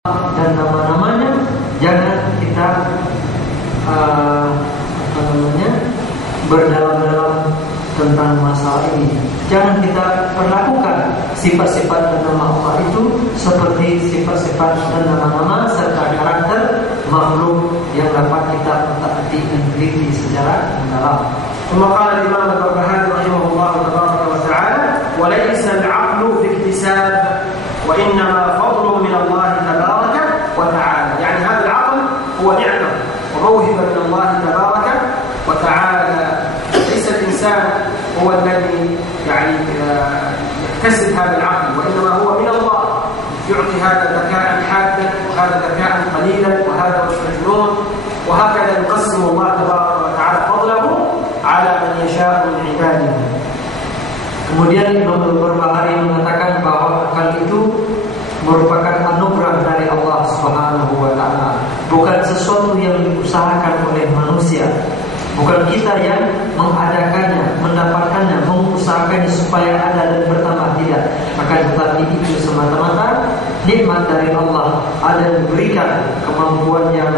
dan nama-namanya, jangan kita berdalam-dalam tentang masalah ini. Jangan kita perlakukan sifat-sifat dan nama Allah itu seperti sifat-sifat dan nama-nama serta karakter makhluk yang dapat kita taati dan teliti secara mendalam. ثم قال الإمام البربهاري رحمه الله تبارك وتعالى: وليس العقل في اكتساب وإنما فضل من الله تبارك وتعالى. يعني هذا العقل هو نعمة وموهبة من الله تبارك وتعالى. ليس الإنسان هو الذي يعني يكتسب هذا العقل، وإنما هو من الله يعطي هذا ذكاء حادا وهذا ذكاء قليلا وهذا مجنون، وهكذا يقسم الله تبارك وتعالى فضله على من يشاء من عباده. Kemudian Imam Al-Barbahari mengatakan bahwa akal itu merupakan anugerah dari Allah Subhanahu wa taala, bukan sesuatu yang diusahakan oleh manusia. Bukan kita yang mengadakannya, mendapatkannya, mengusahakannya supaya ada dan bertambah, tidak. Akan tetapi itu semata-mata nikmat dari Allah. Ada yang diberikan kemampuan yang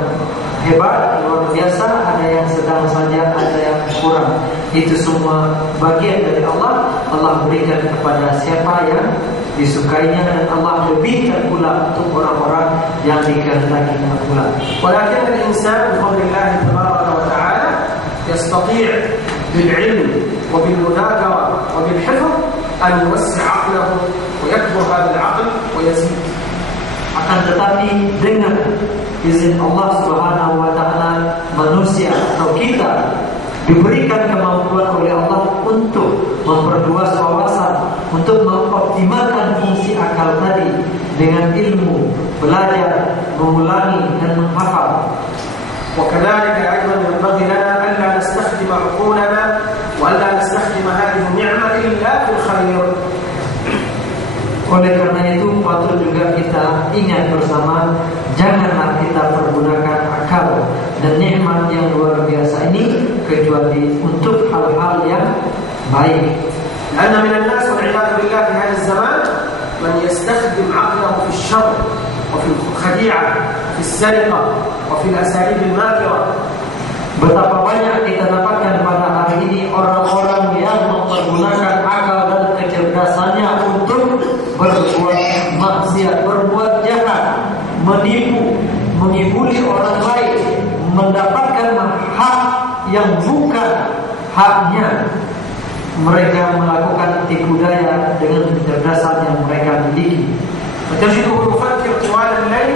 hebat, luar biasa, ada yang sedang saja, ada yang kurang. Itu semua bagian dari Allah. Allah berikan kepada siapa yang disukainya, dan Allah lebihkan pula untuk orang-orang yang dikehendakinya pula. Walakin al-insan biqadrillah tabaraka wa ta'ala يستطيع بالعلم وبالمذاكرة وبالحفظ أن يوسع عقله ويكبر هذا العقل ويزيد. Akan tetapi dengan izin Allah Subhanahu wa taala, manusia atau kita diberikan kemampuan oleh Allah untuk memperluas wawasan, untuk mengoptimalkan fungsi akal tadi dengan ilmu, belajar, mengulangi dan menghafal. وكذلك أيضا ينبغي لنا ألا نستخدم عقولنا وألا نستخدم هذه النعمة إلا في الخير. Oleh karena itu patut juga kita ingat bersama, janganlah kita pergunakan akal dan nikmat yang luar biasa ini kecuali untuk hal-hal yang baik. لأن من الناس والعياذ بالله في هذا الزمان من يستخدم عقله في الشر وفي الخديعة وفي السرقة وفي الأساليب الماكرة. Betapa banyak kita dapatkan pada hari ini orang-orang yang mempergunakan akal dan kecerdasannya untuk berbuat maksiat, berbuat jahat, menipu, mengibuli orang lain, mendapatkan hak yang bukan haknya. Mereka melakukan tipu daya dengan kecerdasan yang mereka miliki. فتجده يفكر طوال الليل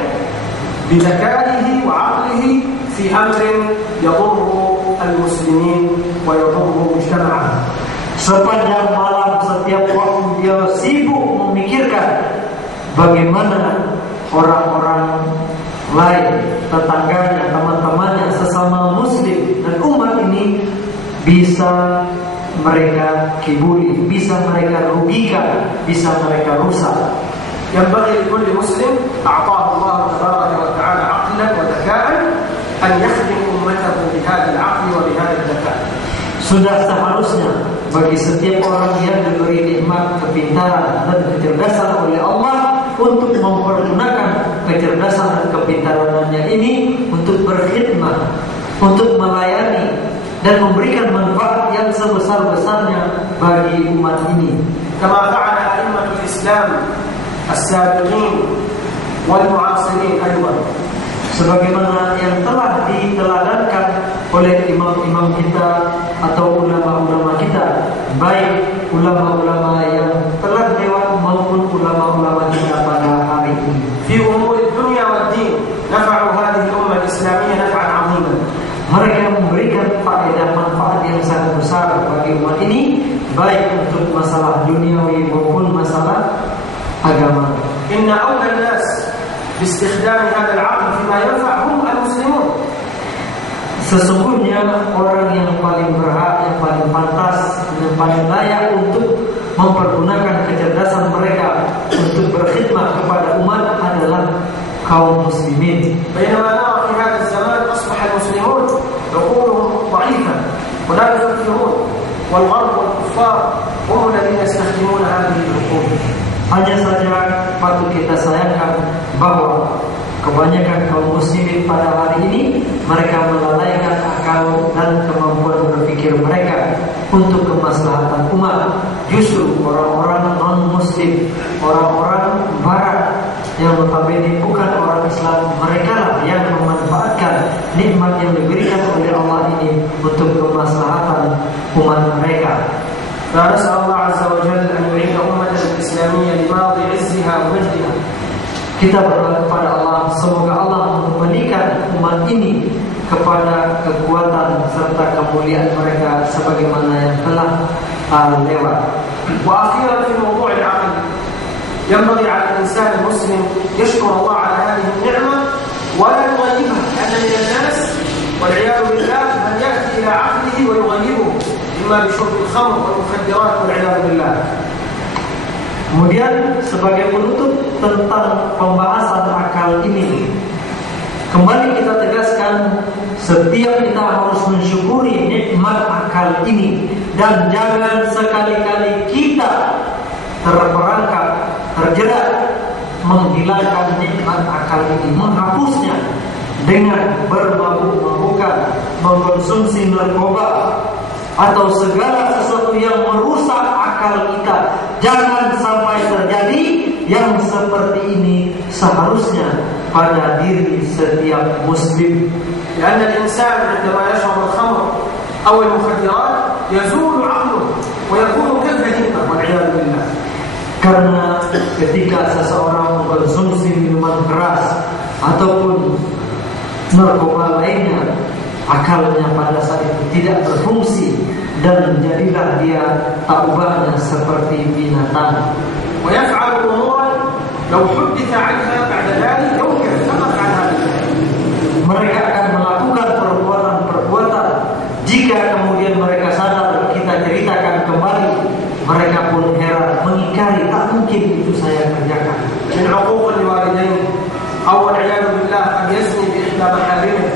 بذكائه وعقله في أمر يضر المسلمين ويضر مجتمعه. Sepanjang malam setiap waktu dia sibuk memikirkan bagaimana orang-orang lain, tetangganya, teman-temannya, sesama muslim dan umat ini bisa mereka kibuli, bisa mereka rugikan, bisa mereka rusak. ينبغي لكل مسلم أعطاه الله تبارك وتعالى عقلا وذكاء أن يخدم أمته بهذا العقل وبهذا الذكاء. Sudah seharusnya bagi setiap orang yang diberi nikmat kepintaran dan kecerdasan oleh Allah untuk mempergunakan kecerdasan dan kepintarannya ini untuk berkhidmat, untuk melayani dan memberikan manfaat yang sebesar-besarnya bagi umat ini. كما فعل أئمة الإسلام السابقين والمعاصرين أيضا. Sebagaimana yang telah diteladankan oleh imam-imam kita atau ulama-ulama kita, baik ulama-ulama yang telah lewat maupun ulama-ulama kita pada hari ini. في أمور الدنيا والدين نفعوا هذه الأمة الإسلامية نفعا عظيما. Mereka memberikan faedah manfaat yang sangat besar bagi umat ini, baik untuk masalah duniawi maupun masalah agama. إن أولى الناس باستخدام هذا العقل فيما ينفع هم المسلمون. Sesungguhnya orang yang paling berhak, yang paling pantas, yang paling layak untuk mempergunakan kecerdasan mereka untuk berkhidmat kepada umat adalah kaum muslimin. بينما نرى في هذا الزمان أصبح المسلمون عقولهم ضعيفة ولا يفكرون، والغرب والكفار هم الذين يستخدمون هذه العقول. Hanya saja patut kita sayangkan bahwa Kebanyakan kaum muslimin pada hari ini mereka melalaikan akal dan kemampuan berpikir mereka untuk kemaslahatan umat. Justru orang-orang non-muslim, orang-orang barat yang notabene bukan orang Islam, mereka lah yang memanfaatkan nikmat yang diberikan oleh Allah ini untuk kemaslahatan umat mereka. فنسأل الله عز وجل أن يعيد أمة الإسلامية لماضي عزها ومجدها. Kita berdoa kepada Allah, semoga Allah memberikan umat ini kepada kekuatan serta kemuliaan mereka sebagaimana yang telah lewat. وأخيرا في موضوع العقل ينبغي على الإنسان المسلم يشكر الله على هذه النعمة ولا يغيبها، لأن من الناس والعياذ بالله من يأتي إلى عقله ويغيبه إما بشرب الخمر والمخدرات والعياذ بالله. Kemudian sebagai penutup tentang pembahasan akal ini, kembali kita tegaskan setiap kita harus mensyukuri nikmat akal ini dan jangan sekali-kali kita terperangkap, terjerat menghilangkan nikmat akal ini, menghapusnya dengan bermabuk-mabukan, mengkonsumsi narkoba atau segala sesuatu yang merusak akal kita. Jangan sampai terjadi yang seperti ini seharusnya pada diri setiap muslim. لأن الإنسان عندما يشرب الخمر أو المخدرات يزول عقله ويكون كالبهيمة والعياذ بالله. Karena ketika seseorang mengkonsumsi minuman keras ataupun narkoba lainnya, akalnya pada saat itu tidak berfungsi dan jadilah dia taubahnya seperti binatang. ويفعل أمورا لو حدث عنها بعد ذلك يمكن فقط عن هذا. Mereka akan melakukan perbuatan-perbuatan jika kemudian mereka sadar kita ceritakan kembali, mereka pun heran, mengingkari, tak mungkin itu saya kerjakan. من عقوق الوالدين أو والعياذ بالله قد يزني بإحدى محارمه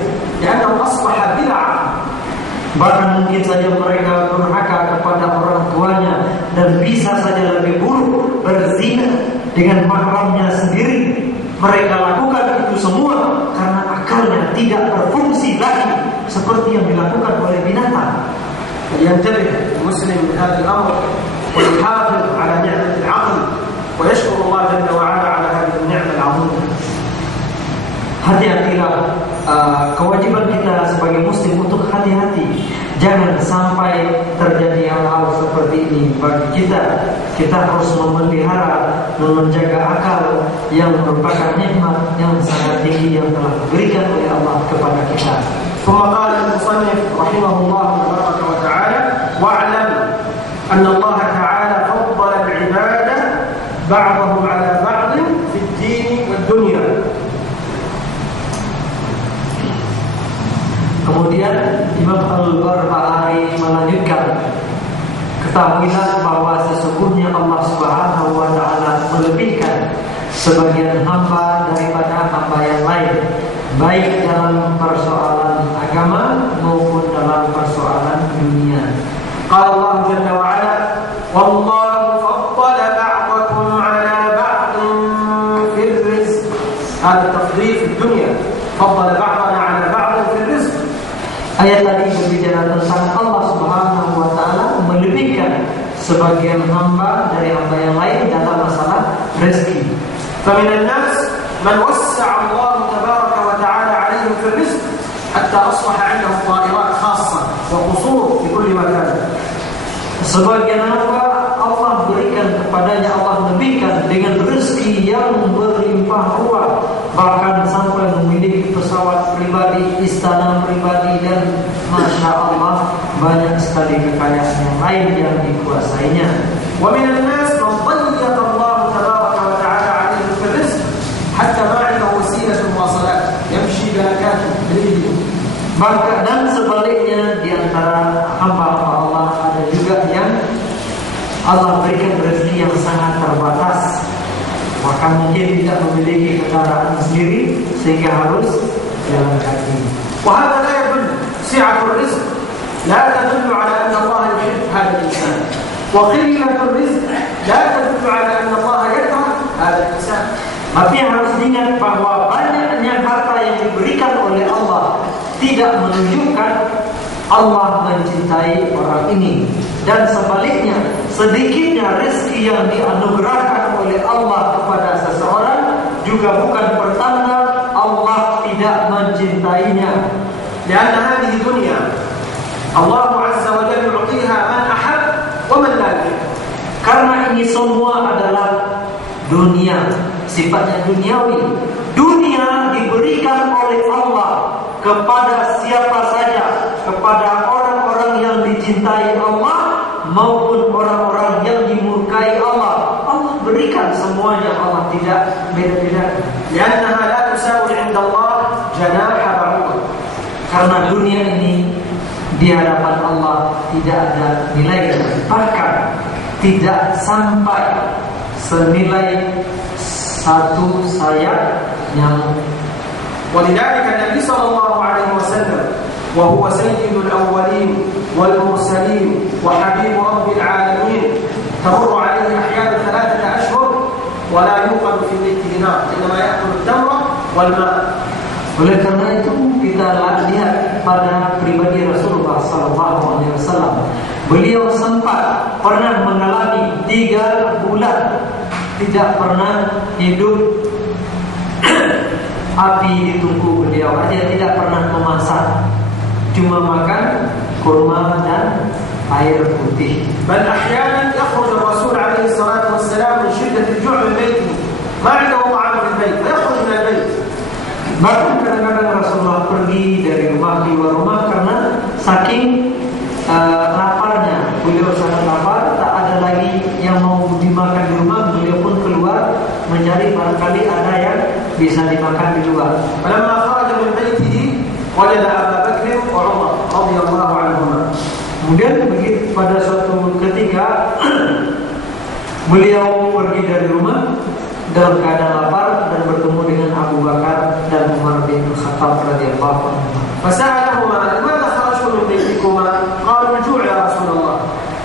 لأنه أصبح بلا عقل. Bahkan mungkin saja mereka durhaka kepada orang tuanya dan bisa saja lebih buruk berzina dengan mahramnya sendiri. Mereka lakukan itu semua karena akalnya tidak berfungsi lagi seperti yang dilakukan oleh binatang. ينتبه المسلم من هذا الأمر ويحافظ على نعمة العقل ويشكر الله جل وعلا على هذه النعمة العظيمة. Hati-hatilah, kewajiban kita sebagai muslim untuk hati-hati. Jangan sampai terjadi hal-hal seperti ini bagi kita. Kita harus memelihara dan menjaga akal yang merupakan nikmat yang sangat tinggi yang telah diberikan oleh Allah kepada kita. ثم قال المصنف رحمه الله تبارك وتعالى واعلم أن الله تعالى فضل العباد بعضهم على بعض في الدين والدنيا. Kemudian Imam Al-Barbahari melanjutkan, ketahuilah bahwa sesungguhnya Allah Subhanahu wa taala melebihkan sebagian hamba daripada hamba yang lain, baik dalam persoalan agama maupun dalam persoalan dunia. Qala Allah Jalla wa Ala, wallahu faddala ba'dakum 'ala ba'din fil rizq. Hada tafdhil fi dunya. Faddala ba'dana 'ala ba'din fil rizq. Ayat tadi berbicara tentang Allah Subhanahu wa taala melebihkan sebagian hamba dari hamba yang lain dalam masalah rezeki. فمن الناس من وسع الله تبارك وتعالى عليهم في الرزق حتى أصبح عندهم طائرات خاصة وقصور في كل مكان. Sebagian hamba Allah berikan kepadanya, Allah lebihkan dengan rezeki yang berlimpah ruah, bahkan sampai memiliki pesawat pribadi, istana pribadi, dan Masya Allah banyak sekali kekayaan yang lain yang dikuasainya. ومن الناس من ضيق الله تبارك وتعالى عليه في الرزق حتى ما عنده وسيلة مواصلات يمشي بلكاته برجله. Maka dan sebaliknya di antara hamba-hamba Allah ada juga yang Allah berikan rezeki yang sangat terbatas, maka mungkin tidak memiliki kendaraan sendiri sehingga harus jalan kaki. وهذا لا يدل سعة الرزق لا تدل على أن الله يحب هذا الإنسان، وقلة الرزق لا تدل على أن الله يكره هذا الإنسان. Tapi harus diingat bahwa banyaknya yang diberikan oleh Allah tidak menunjukkan Allah mencintai orang ini. Dan sebaliknya, sedikitnya rezeki yang dianugerahkan oleh Allah kepada seseorang juga bukan pertanda Allah tidak mencintainya. لأن هذه الدنيا الله عز وجل يعطيها من أحب ومن لا يحب. Karena ini semua adalah dunia, sifatnya duniawi. Dunia diberikan oleh Allah kepada siapa saja, kepada orang-orang yang dicintai Allah maupun orang-orang yang dimurkai Allah. Allah berikan semuanya, Allah tidak beda-beda. لأنها لا تساوي عند الله جناح بعوضة. Karena dunia ini di hadapan Allah tidak ada nilai, bahkan tidak sampai senilai satu sayap nyamuk. ولذلك النبي صلى الله عليه وسلم وهو سيد الأولين والمرسلين وحبيب رب العالمين تمر عليه أحيانا 3 أشهر ولا يوقد في بيته نار إنما يأكل التمر والماء. Oleh karena itu kita lihat pada pribadi Rasulullah SAW, beliau sempat pernah mengalami 3 bulan tidak pernah hidup. Api di tungku beliau, dia tidak pernah memasak, cuma makan kurma dan air putih. بل أحيانا يخرج الرسول عليه الصلاة والسلام من شدة الجوع من بيته ما عنده طعام في البيت فيخرج من البيت. Bahkan kadang-kadang Rasulullah pergi dari rumah keluar rumah karena saking laparnya. Beliau sangat lapar, tak ada lagi yang mau dimakan di rumah. Beliau pun keluar mencari barangkali ada yang bisa dimakan di luar. فلما خرج من بيته وجد أبا بكر وعمر رضي الله عنهما. Kemudian begitu pada suatu ketika beliau pergi dari rumah dalam keadaan lapar dan bertemu dengan Abu Bakar dan Umar bin Khattab radhiyallahu anhu. فسألهما لماذا خرجتم من بيتكما؟ قالوا الجوع يا رسول الله.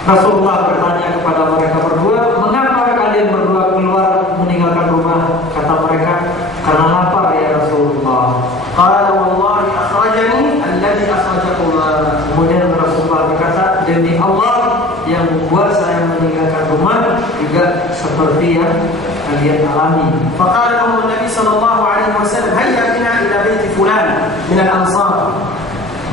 Rasulullah bertanya kepada mereka berdua, mengapa kalian berdua keluar meninggalkan rumah? Kata mereka, karena lapar ya Rasulullah. قال والله أخرجني الذي أخرجكما. Kemudian Rasulullah berkata, demi Allah yang membuat saya meninggalkan rumah juga seperti yang kalian alami. فقال لهم النبي صلى الله عليه وسلم هيا بنا إلى بيت فلان من الأنصار.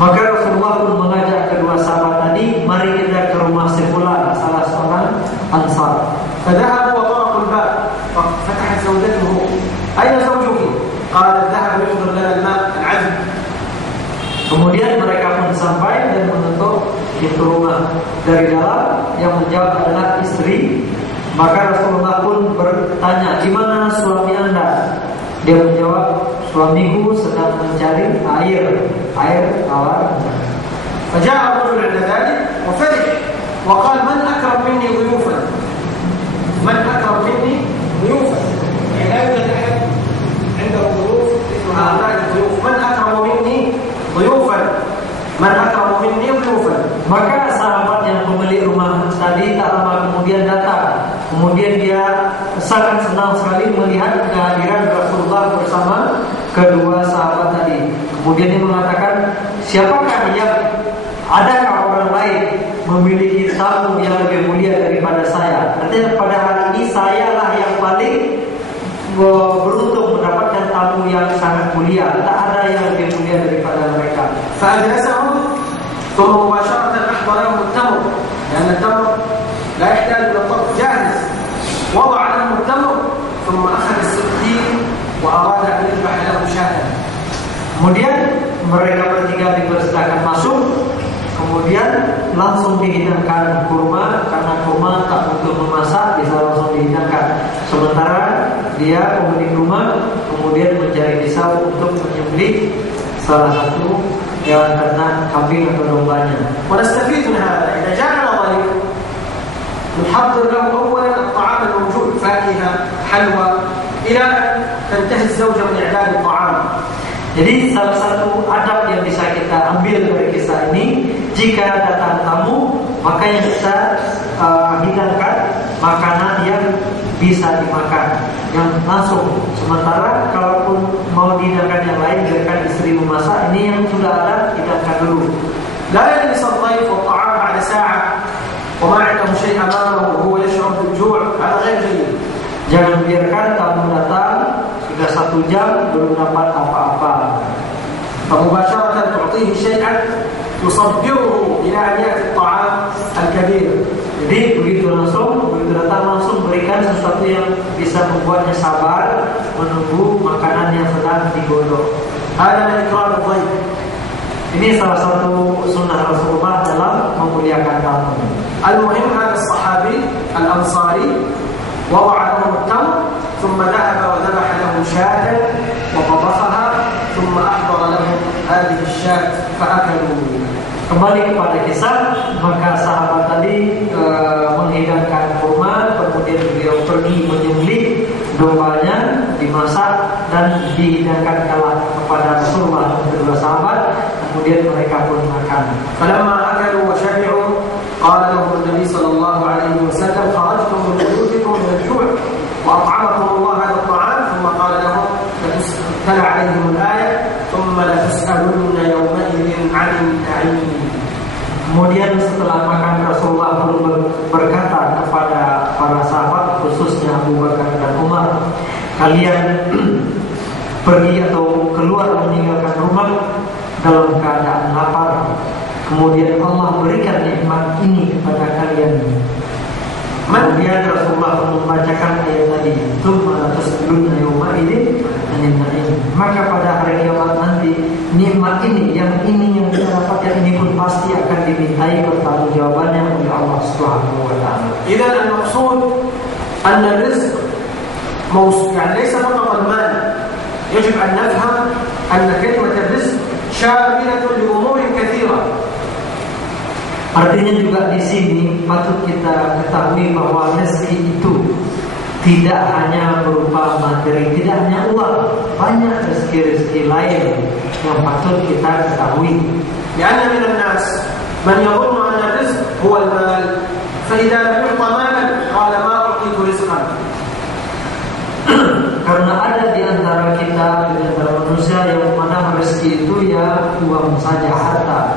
Maka Rasulullah pun mengajak kedua sahabat tadi, mari kita ke rumah si fulan, salah seorang Ansar. فذهبوا وطرقوا الباب ففتحت زوجته أين زوجك؟ قالت ذهب يحضر لنا الماء العذب. Kemudian mereka pun sampai dan mengetuk pintu rumah dari dalam, yang menjawab adalah istri. Maka Rasulullah pun bertanya, di mana suami Anda? Dia menjawab, suamiku sedang mencari air tawar. فجاء الرجل عند ذلك وفرح وقال من أكرم مني ضيوفا؟ من أكرم مني ضيوفا؟ يعني لا يوجد أحد عنده ضيوف مثل هؤلاء الضيوف. من أكرم مني ضيوفا؟ من أكرم مني ضيوفا. Maka sahabat yang pemilik rumah tadi tak lama kemudian datang. Kemudian dia sangat senang sekali melihat kehadiran Rasulullah bersama kedua sahabat tadi. Kemudian dia mengatakan, siapakah yang, adakah orang lain memiliki tamu yang lebih mulia daripada saya? Artinya pada hari ini sayalah yang paling beruntung mendapatkan tamu yang sangat mulia. Tak ada yang lebih mulia daripada mereka. فأجلسهم ثم مباشرة أحضر لهم التمر لأن التمر لا يحتاج إلى طبخ جاهز. وضع لهم التمر ثم أخذ السكين وأراد أن يذبح لهم شاة. Kemudian mereka bertiga dipersilakan masuk. Kemudian langsung dihidangkan kurma, karena kurma tak butuh memasak, bisa langsung dihidangkan. Sementara dia pemilik rumah kemudian mencari pisau untuk menyembelih salah satu hewan ternak, kambing atau dombanya. ونستفيد من هذا إذا جاءنا ضيف نحضر له أولا الطعام الموجود، فاكهة، حلوى، إلى أن تنتهي الزوجة من إعداد الطعام. Jadi salah satu adab yang bisa kita ambil dari kisah ini, jika datang tamu maka yang kita hidangkan makanan yang bisa dimakan, yang langsung. Sementara kalaupun mau mau dihidangkan yang lain, biarkan istri memasak. Ini yang sudah ada, hidangkan dulu. لا يجلس الضيف والطعام بعد ساعة وما عنده شيء أمامه وهو يشعر بالجوع، هذا غير جيد. Jangan biarkan tamu datang sudah 1 jam belum dapat apa-apa. فمباشرة تعطيه شيئا يصبره إلى أن يأتي الطعام الكبير. Jadi begitu datang langsung berikan sesuatu yang bisa membuatnya sabar menunggu makanan yang sedang digodok. هذا من إكرام الضيف. Ini salah satu sunnah Rasulullah dalam memuliakan tamu. المهم هذا الصحابي الأنصاري وضع لهم التمر ثم ذهب وذبح لهم شاة وطبخها ثم أحضر لهم هذه الشاة فأكلوا. Kembali kepada kisah, maka sahabat tadi menghidangkan kurma, kemudian beliau pergi menyembelih dombanya, dimasak dan dihidangkan kepada Rasulullah dan kedua sahabat. Kemudian mereka pun makan. فلما أكلوا وشبعوا قال لهم النبي صلى الله عليه وسلم خرجتم من بيوتكم من الجوع وأطعمكم الله هذا الطعام ثم قال لهم تلا عليهم الآية ثم لتسألن يومئذ عن النعيم. Kemudian setelah makan Rasulullah pun berkata kepada para sahabat, khususnya Abu Bakar dan Umar, kalian pergi atau keluar meninggalkan rumah dalam keadaan lapar. Kemudian Allah berikan nikmat ini kepada kalian. Kemudian Rasulullah membacakan ayat tadi, maka pada hari kiamat nanti nikmat ini yang kita dapatkan ini pun pasti akan dimintai pertanggungjawabannya oleh Allah Subhanahu wa taala. إذا المقصود أن الرزق يعني ليس فقط المال. يجب أن نفهم أن كلمة الرزق شاملة لأمور كثيرة. Artinya juga di sini patut kita ketahui bahwa rezeki itu tidak hanya berupa materi, tidak hanya uang, banyak rezeki-rezeki lain yang patut kita ketahui. لأن من الناس من يظن أن الرزق هو المال فإذا لم يعط مالا قال ما أعطيت رزقا. Karena ada di antara kita, di antara manusia yang mana rezeki itu ya uang saja, harta.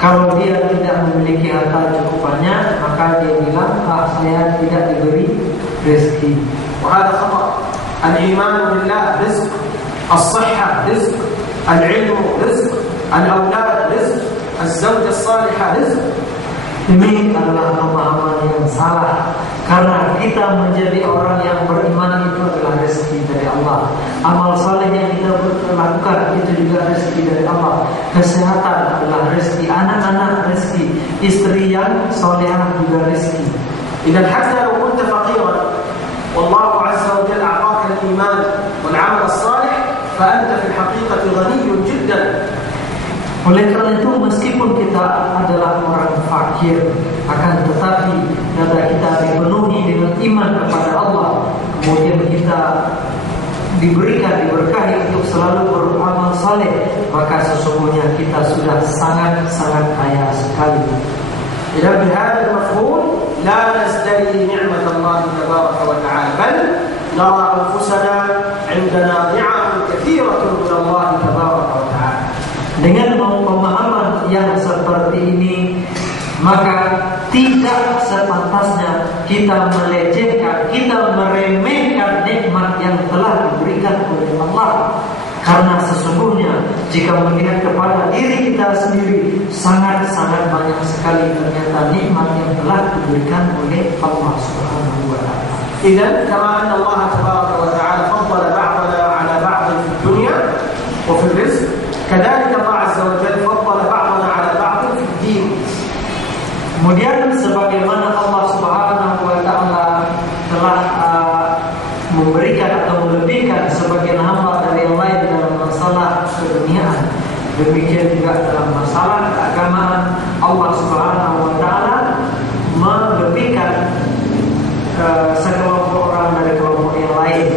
Kalau dia tidak memiliki harta cukup banyak, maka dia bilang, saya tidak diberi rezeki. وهذا خطأ. الإيمان بالله رزق، الصحة رزق، العلم رزق، الأولاد رزق، الزوجة الصالحة رزق. Ini adalah pemahaman yang salah. Karena kita menjadi orang yang beriman itu adalah rezeki dari Allah. Amal saleh yang kita lakukan itu juga rezeki dari Allah. Kesehatan adalah rezeki, anak-anak rezeki, istri yang salehah juga rezeki. إذا حتى لو كنت فقيرا والله عز وجل أعطاك الإيمان والعمل الصالح فأنت في الحقيقة غني جدا. Oleh karena itu meskipun kita adalah orang fakir, akan tetapi dada kita dipenuhi dengan iman kepada Allah, kemudian kita diberkahi untuk selalu beramal saleh, maka sesungguhnya kita sudah sangat-sangat kaya sekali. إذا بهذا المفهوم لا نزدري نعمة الله تبارك وتعالى بل نرى أنفسنا عندنا نعم كثيرة من الله تبارك وتعالى. Dengan pemahaman yang seperti ini, maka tidak sepantasnya kita melecehkan, kita meremehkan nikmat yang telah diberikan oleh Allah. Karena sesungguhnya jika melihat kepada diri kita sendiri, sangat-sangat banyak sekali ternyata nikmat yang telah diberikan oleh Allah Subhanahu wa taala. إذن كما أن الله تبارك وتعالى فضل بعضنا على بعض في الدنيا وفي الرزق، كذلك الله عز وجل فضل بعضنا على بعض في الدين. Kemudian sebagaimana Allah Subhanahu wa taala telah memberikan atau melebihkan sebagian hamba dari yang lain dalam masalah keduniaan, demikian juga dalam masalah keagamaan Allah Subhanahu wa taala melebihkan sekelompok orang dari kelompok yang lain.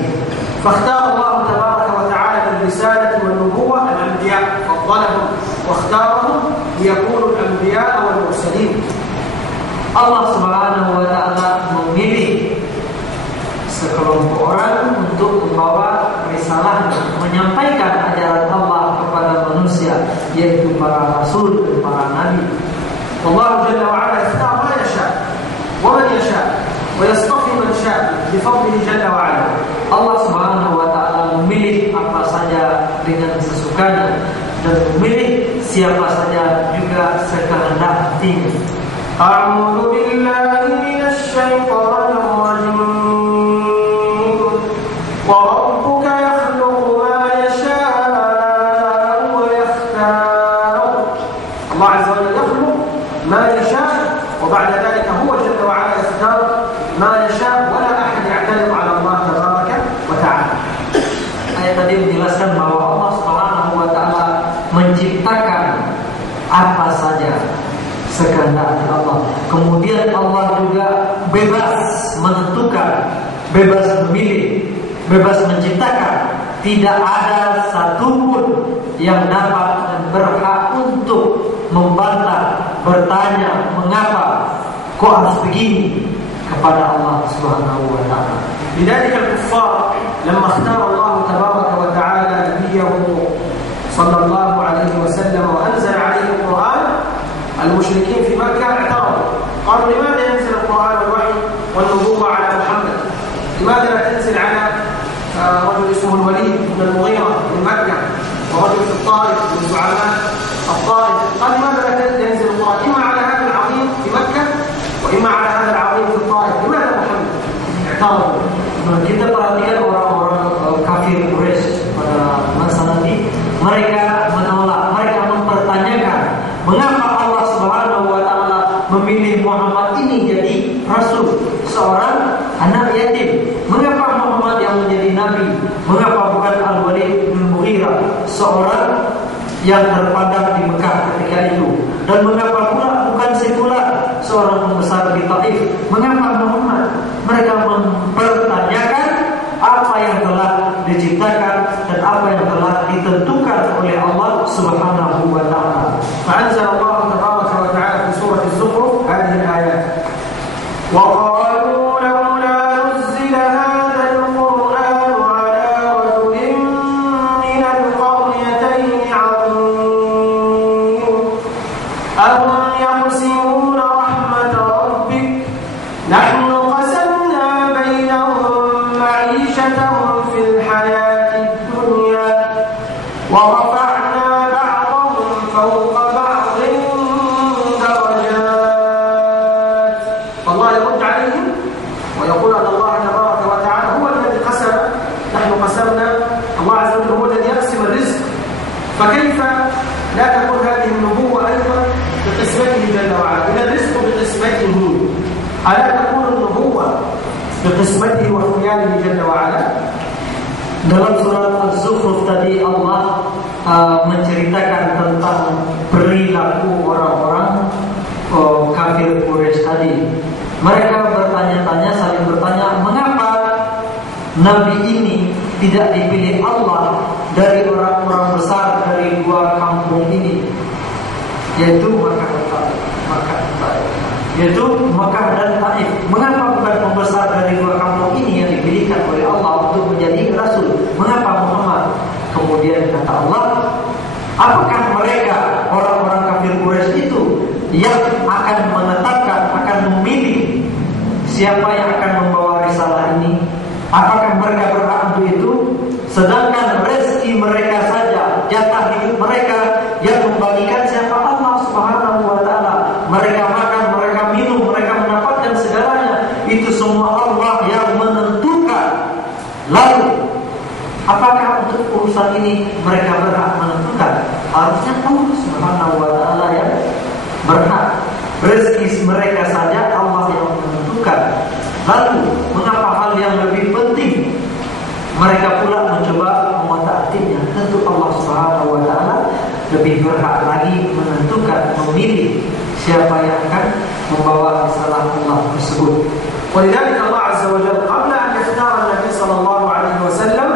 فاختار الله تبارك وتعالى بالرسالة والنبوة الأنبياء، فضلهم واختارهم ليكونوا الأنبياء والمرسلين. Allah Subhanahu wa taala memilih sekelompok orang untuk membawa risalahnya, menyampaikan ajaran Allah kepada manusia, yaitu para rasul dan para nabi. والله جل وعلا يختار ما يشاء ومن يشاء ويصطفي من شاء بفضله جل وعلا. Allah Subhanahu wa taala memilih apa saja dengan sesukanya dan memilih siapa saja juga sekehendak hatinya. A'udzu billahi minasy syaithanir rajim. Wa rabbuka yakhluqu ma yasha'u wa yakhtar. Allah azza wa jalla yakhluqu ما يشاء وبعد ذلك هو جل وعلا يختار ما يشاء ولا أحد يعترض على الله تبارك وتعالى. Ayat tadi menjelaskan bahwa Allah Subhanahu wa taala menciptakan apa saja sekehendak Allah. Kemudian Allah juga bebas menentukan, bebas memilih, bebas menciptakan. Tidak ada satupun yang dapat dan berhak untuk membantah, bertanya mengapa kok harus begini kepada Allah Subhanahu wa taala. لذلك الكفار لما اختار الله تبارك وتعالى نبيه صلى الله عليه وسلم وأنزل عليه القرآن المشركين في مكة اعترضوا قالوا لماذا ينزل القرآن والوحي والنبوة على محمد؟ لماذا لا تنزل على رجل اسمه الوليد بن المغيرة من مكة ورجل في الطائف من زعماء الطائف؟ قال لماذا لا ينزل القرآن إما على هذا العظيم في مكة وإما على هذا العظيم في الطائف؟ لماذا محمد؟ اعترضوا. Kita perhatikan orang-orang kafir Quraisy pada masa nanti, mereka menolak, mereka mempertanyakan mengapa Allah Subhanahu wa taala memilih Muhammad ini jadi rasul, seorang anak yatim. Mengapa Muhammad yang menjadi nabi? Mengapa bukan Al-Walid bin Mughirah, seorang yang terpandang di Mekah ketika itu? Dan mengapa pula bukan sekular, seorang pembesar di Taif? Mengapa Muhammad? Mereka mempertanyakan apa yang telah diciptakan dan apa yang telah ditentukan oleh Allah Subhanahu wa taala. فأنزل الله تبارك وتعالى في سورة الزخرف هذه الآيات. وقالوا لولا نزل هذا القرآن على رجل من القريتين عظيم أهم يقسمون رحمة ربك نحن قسمنا بينهم معيشتهم في الحياة الدنيا ورفعنا بعضهم فوق بعض درجات. فالله يرد عليهم ويقول أن الله تبارك وتعالى هو الذي قسم، نحن قسمنا، الله عز وجل هو الذي يقسم الرزق. فكيف لا تكون هذه النبوة أيضا بقسمته جل وعلا؟ إذا الرزق بقسمته ألا تكون النبوة بقسمته واختياره جل وعلا؟ Dalam surat Az-Zukhruf tadi Allah menceritakan tentang perilaku orang-orang kafir Quraisy tadi. Mereka bertanya-tanya, saling bertanya, mengapa Nabi ini tidak dipilih Allah dari orang-orang besar dari dua kampung ini, yaitu Makkah dan Taif. Mengapa bukan pembesar dari dua kampung ini yang dipilihkan oleh Allah untuk menjadi rasul? Mengapa Muhammad? Kemudian kata Allah, apakah mereka orang-orang kafir Quraisy itu yang akan menetapkan, akan memilih siapa yang akan membawa risalah ini? Apakah mereka berhak untuk itu? Sedangkan rezeki mereka saja, jatah hidup mereka yang membagikan siapa? Allah Subhanahu wa taala. Mereka makan, mereka minum, mereka mendapatkan segalanya. Itu semua Allah yang menentukan. Lalu, apakah untuk urusan ini mereka berhak menentukan? Harusnya Allah Subhanahu wa taala yang berhak. Rezeki mereka saja Allah yang menentukan. Lalu, mengapa hal yang lebih penting mereka pula mencoba mementaatinya? Tentu Allah Subhanahu wa taala lebih berhak lagi menentukan, memilih siapa yang akan membawa risalah Allah tersebut. ولذلك الله عز وجل قبل أن يختار النبي صلى الله عليه وسلم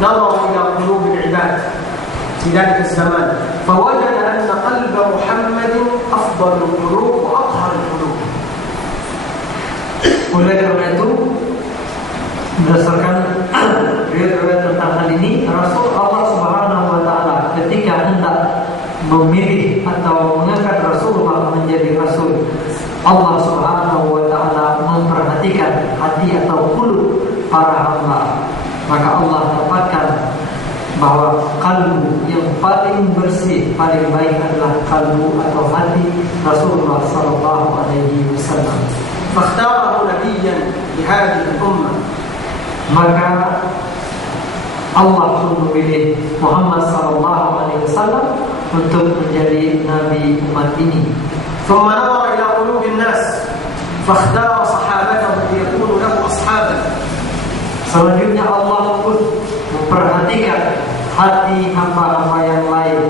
نظر إلى قلوب العباد في ذلك الزمان فوجد أن قلب محمد أفضل القلوب وأطهر القلوب. Oleh karena itu, berdasarkan riwayat tentang hal ini, Allah memilih atau mengangkat Rasulullah menjadi Rasul, Allah Subhanahu wa Ta'ala memperhatikan hati atau qulub para hamba. Maka Allah dapatkan bahwa kalbu yang paling bersih, paling baik adalah kalbu atau hati Rasulullah sallallahu alaihi wasallam. فاختاره نبيا لهذه الأمة. Maka Allah pun memilih Muhammad sallallahu alaihi wasallam untuk menjadi nabi umat ini. ثم نظر إلى قلوب الناس فاختار صحابته ليكونوا له أصحابا. Selanjutnya Allah pun memperhatikan hati hamba-hamba yang lain.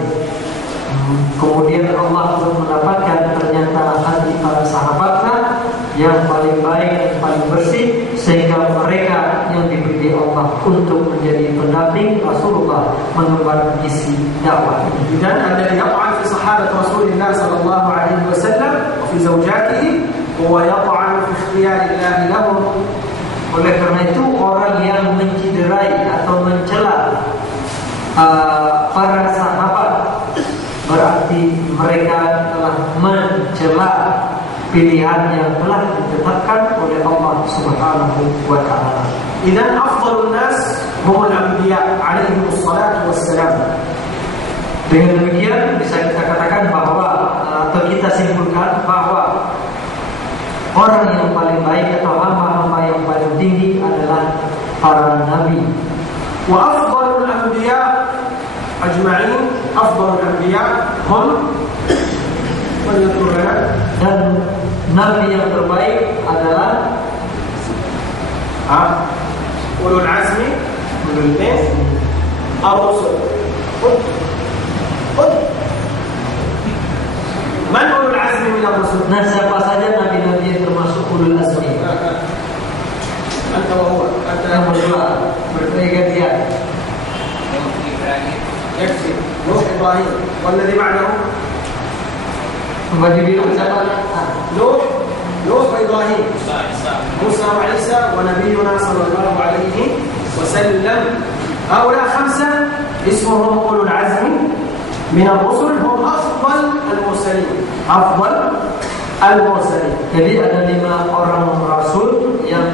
Kemudian Allah pun mendapatkan ternyata hati para sahabatnya yang paling baik dan paling bersih, sehingga mereka yang dipilih Allah untuk menjadi pendamping Rasulullah mengemban misi dakwah. Dan الذي يطعن في صحابة رسول الله صلى الله عليه وسلم وفي زوجاته هو يطعن في اختيار الله لهم. Oleh karena itu orang yang menciderai atau mencela para sahabat berarti mereka telah mencela pilihan yang telah ditetapkan oleh Allah Subhanahu wa Ta'ala. إذن أفضل الناس هم الأنبياء عليهم الصلاة والسلام. Dengan demikian bisa kita katakan bahwa atau kita simpulkan bahwa orang yang paling baik atau hamba-hamba yang paling tinggi adalah para nabi. وأفضل الأنبياء أجمعين أفضل الأنبياء هم من يذكر لنا؟ Dan nabi yang terbaik adalah أولو العزم من الرسل. من أولو العزم من الرسل؟ Nah, siapa saja nabi-nabi yang termasuk ulul azmi? أنت وهو أنت Yang berdua bergantian. يكفي نوح إبراهيم والذي بعده Baju biru siapa? نوح وإبراهيم موسى وعيسى ونبينا صلى الله عليه وسلم. هؤلاء خمسة اسمهم أولو العزم من الرسل، هم أفضل المرسلين. أفضل المرسلين. Jadi ada 5 orang rasul yang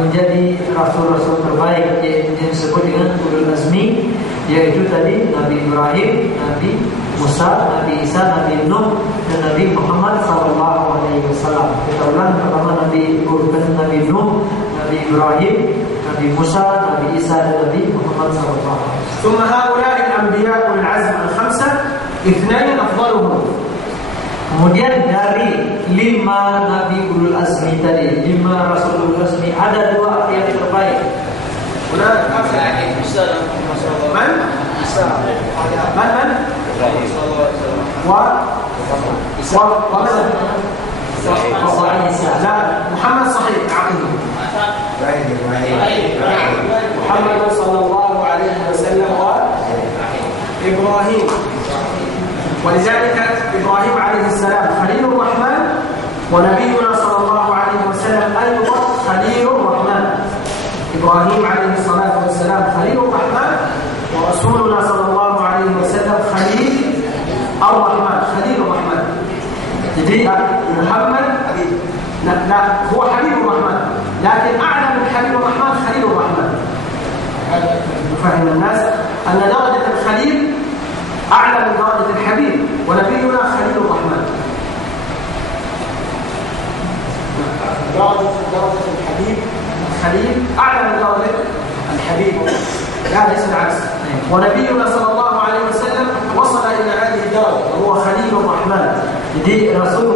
menjadi rasul-rasul terbaik yang disebut dengan ulul azmi, yaitu tadi Nabi Ibrahim, Nabi Musa, Nabi Isa, Nabi Nuh, dan Nabi Muhammad SAW. Kita ulang, pertama Nabi Nuh, Nabi Ibrahim, Nabi Musa, Nabi Isa, dan Nabi Muhammad SAW. ثم هؤلاء الأنبياء والعزم الخمسة 2 أفضلهم. Kemudian dari 5 Nabi ulul azmi tadi, 5 Rasul ulul azmi, ada 2 yang terbaik. هناك من؟ لا محمد صحيح عقيده. محمد صلى الله عليه وسلم وإبراهيم. ولذلك إبراهيم عليه السلام خليل الرحمن، ونبينا صلى الله عليه وسلم أيضا خليل الرحمن. إبراهيم عليه الصلاة والسلام خليل الرحمن، ورسولنا صلى الله عليه وسلم خليل الرحمن. خليل الرحمن. Jadi محمد لا هو حبيب الرحمن، لكن أعلى من حبيب الرحمن خليل الرحمن. يفهم الناس أن درجة الخليل أعلى من درجة الحبيب، ونبينا خليل الرحمن. درجة الحبيب الخليل أعلى من درجة الحبيب، لا ليس العكس. ونبينا صلى الله عليه وسلم وصل إلى هذه الدرجة وهو خليل الرحمن. Jadi Rasul